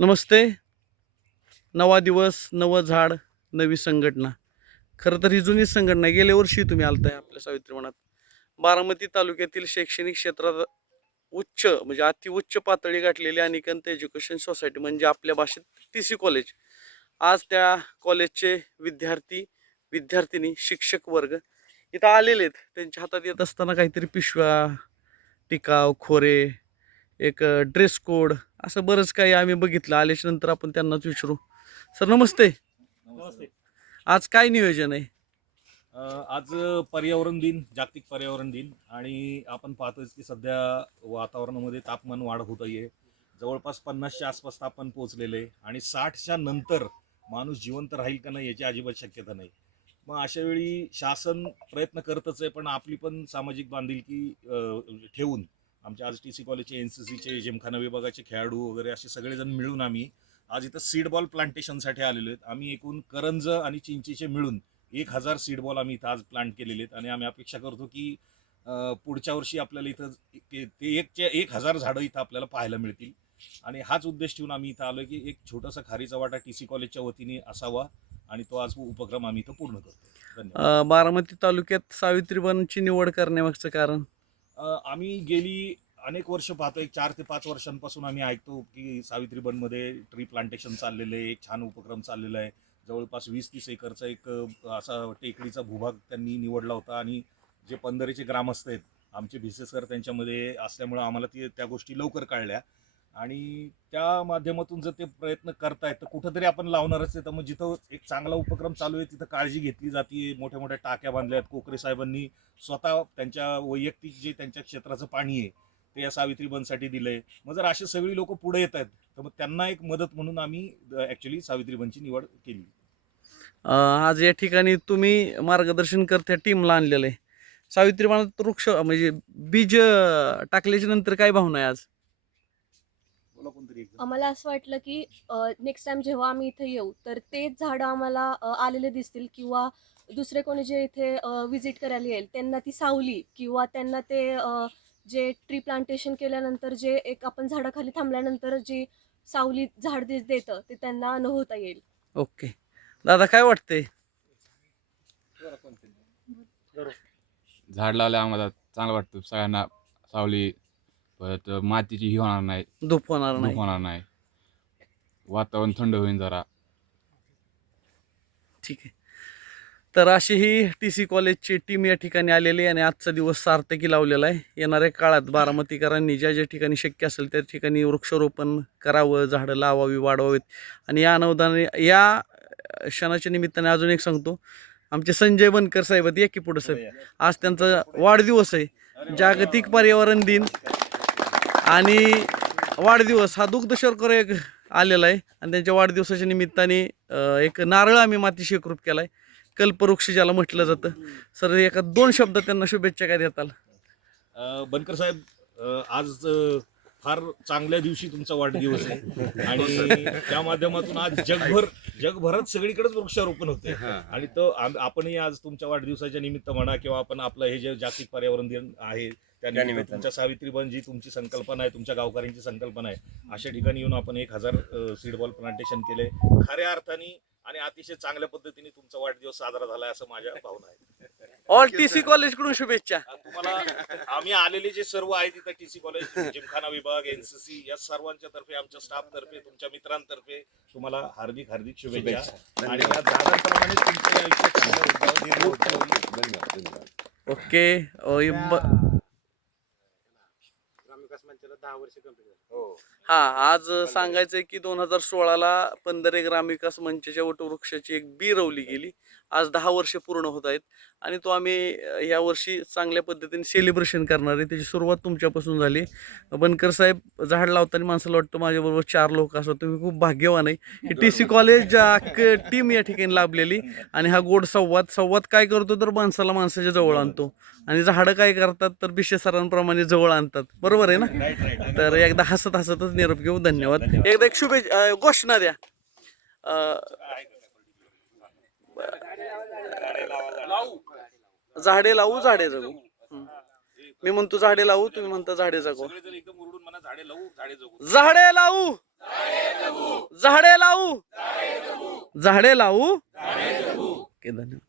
नमस्ते. नवा दिवस, नवं झाड, नवी संघटना. खरं तर ही जुनी संघटना आहे. गेल्या वर्षी तुम्ही आलताय आपल्या सावित्री वनात. बारामती तालुक्यातील शैक्षणिक क्षेत्रात उच्च म्हणजे अतिउच्च पातळी गाठलेली अनिकेत एज्युकेशन सोसायटी म्हणजे आपल्या भाषेत TC कॉलेज. आज त्या कॉलेजचे विद्यार्थी, विद्यार्थिनी, शिक्षक वर्ग इथं आलेले आहेत. त्यांच्या हातात येत असताना काहीतरी पिशव्या, टिकाव, खोरे, एक ड्रेस कोड असं बरंच काही आम्ही बघितलं. आल्याच्या नंतर आपण त्यांनाच विचारू. सर नमस्ते. नमस्ते. आज काय नियोजन आहे? आज पर्यावरण दिन, जागतिक पर्यावरण दिन आणि आपण पाहतोय की सध्या वातावरणामध्ये तापमान वाढ होत आहे. जवळपास 50च्या आसपास तापमान पोहोचलेलं आहे आणि 60च्या नंतर माणूस जिवंत राहील का नाही याची अजिबात शक्यता नाही. मग अशा वेळी शासन प्रयत्न करतच आहे, पण आपली पण सामाजिक बांधिलकी ठेवून आमच्या आज TC कॉलेजचे, NCCचे, जिमखाना विभागाचे खेळाडू वगैरे असे सगळेजण मिळून आम्ही आज इथं सीड बॉल प्लांटेशनसाठी आलेलो आहेत. आम्ही एकूण करंज आणि चिंचेचे मिळून 1000 सीड बॉल आम्ही इथं आज प्लांट केलेले आहेत आणि आम्ही अपेक्षा करतो की पुढच्या वर्षी आपल्याला इथं ते 1000 झाडं इथं आपल्याला पाहायला मिळतील. आणि हाच उद्देश ठेवून आम्ही इथं आलो की एक छोटासा खारीचा वाटा TC कॉलेजच्या वतीने असावा आणि तो आज उपक्रम आम्ही इथं पूर्ण करतो. धन्यवाद. बारामती तालुक्यात सावित्रीबाईंची निवड करण्यामागचं कारण? आम्ही गेली अनेक वर्ष पाहतो, एक 4 ते 5 वर्षांपासून आम्ही ऐकतो की सावित्रीबनमध्ये ट्री प्लांटेशन चाललेलं आहे, एक छान उपक्रम चाललेला आहे. जवळपास 20-30 एकरचा एक असा टेकडीचा भूभाग त्यांनी निवडला होता आणि जे पंधरेचे ग्रामस्थ आहेत आमचे भिसे सर त्यांच्यामध्ये असल्यामुळं आम्हाला त्या गोष्टी लवकर कळल्या आणि त्या माध्यमातून जर ते प्रयत्न करतायत तर कुठंतरी आपण लावणारच आहे. तर मग जिथं एक चांगला उपक्रम चालू आहे तिथं काळजी घेतली जाते, मोठ्या मोठ्या टाक्या बांधल्या आहेत. कोकरे साहेबांनी स्वतः त्यांच्या वैयक्तिक जे त्यांच्या क्षेत्राचं पाणी आहे ते या सावित्रीबनसाठी दिलंय. मग जर अशी सगळी लोक पुढे येत आहेत तर मग त्यांना एक मदत म्हणून आम्ही ऍक्च्युली सावित्रीबनची निवड केली. आज या ठिकाणी तुम्ही मार्गदर्शन करत्या टीमला आणलेलं आहे. सावित्रीबाईंत वृक्ष म्हणजे बीज टाकल्याच्या नंतर काय भावना आहे आज? बोला कोणतरी एकदम. आम्हाला असं वाटलं की नेक्स्ट टाइम जेव्हा आम्ही इथे येऊ तर तेच झाडं आम्हाला आलेले दिसतील किंवा दुसरे कोणी जे इथे विजिट करायला येईल त्यांना ती सावली किंवा त्यांना ते जे ट्री प्लांटेशन केल्यानंतर जे एक आपण झाडाखाली थांबल्यानंतर जी सावली झाड देतं ते त्यांना अनुभवता येईल. ओके. दादा काय वाटतंय? झाड लावले आम्हाला चांगलं वाटतं. सगळ्यांना सावली, परत मातीची ही होणार नाही, धूप होणार धूप नाही. होणार नाही, वातावरण थंड होईल जरा. ठीक आहे. तर अशी ही TC कॉलेजची टीम या ठिकाणी आलेली आहे आणि आजचा दिवस सार्थकी लावलेला आहे. येणाऱ्या काळात बारामतीकरांनी ज्या ज्या ठिकाणी शक्य असेल त्या ठिकाणी वृक्षारोपण करावं, झाडं लावावी, वाढवावीत. आणि या अनुदाने या क्षणाच्या निमित्ताने अजून एक सांगतो, आमचे संजय बनकर साहेब आहेत, या की पुढे साहेब, आज त्यांचा वाढदिवस आहे. जागतिक पर्यावरण दिन आणि वाढदिवस हा दुग्ध शर्करा एक आलेला आहे आणि त्यांच्या वाढदिवसाच्या निमित्ताने एक नारळ आम्ही मातीशी एकरूप केलाय, कल्पवृक्ष ज्याला म्हटलं जातं. सर एका 2 शब्द त्यांना शुभेच्छा काय देताल? बनकर साहेब, आज फार चांगल्या दिवशी तुमचा वाढदिवस आहे आणि त्या माध्यमातून आज जगभरात सगळीकडेच वृक्षारोपण होते आणि तो आपणही आज तुमच्या वाढदिवसाच्या निमित्त म्हणा किंवा आपण आपलं हे जे जागतिक पर्यावरण दिन आहे त्यानिमित्त तुमच्या सावित्रीबन जी तुमची संकल्पना आहे, तुमच्या गावकऱ्यांची संकल्पना आहे, अशा ठिकाणी येऊन आपण 1000 सीड बॉल प्लांटेशन केले. खऱ्या अर्थाने आणि अतिशय चांगल्या पद्धतीने तुमचा वाढदिवस साजरा झालाय असं माझ्या भावना आहे. ऑल TC कॉलेज कडून शुभेच्छा. तुम्हाला आम्ही आलेले जे सर्व आहे तिथं TC कॉलेज, जिमखाना विभाग, NCC या सर्वांच्या तर्फे, आमच्या स्टाफ तर्फे, तुमच्या मित्रांतर्फे तुम्हाला हार्दिक हार्दिक शुभेच्छा आणि या झाडांप्रमाणे तुमचं आयुष्य चांगलं. ओके. हा, आज सांगायचंय की 2016ला 15 ग्रामविकास मंचच्या वटवृक्षाची एक बी रवली गेली. आज 10 वर्ष पूर्ण होत आहेत आणि तो आम्ही या वर्षी चांगल्या पद्धतीने सेलिब्रेशन करणार आहे. त्याची सुरुवात तुमच्यापासून झाली. बनकर साहेब, झाड लावताना माणसाला वाटतं माझ्याबरोबर 4 लोक असतात. तुम्ही खूप भाग्यवान आहे. ही TC कॉलेज टीम या ठिकाणी लाभलेली आणि हा गोड संवाद काय करतो तर माणसाला माणसाच्या जवळ आणतो आणि झाडं काय करतात तर भिसे सरांप्रमाणे जवळ आणतात. बरोबर आहे ना? तर एकदा हसत हसतच निरोप घेऊ. धन्यवाद. एकदा एक शुभेच्छा घोषणा द्या. झाडे लावू, झाडे जगू. मी म्हणतो झाडे लावू, तुम्ही म्हणता झाडे जगू. सगळेजण एकदम ओरडून म्हणा, झाडे लावू, झाडे जगू. झाडे लावू. झाडे लावू झाडे लावू ओके, धन्यवाद.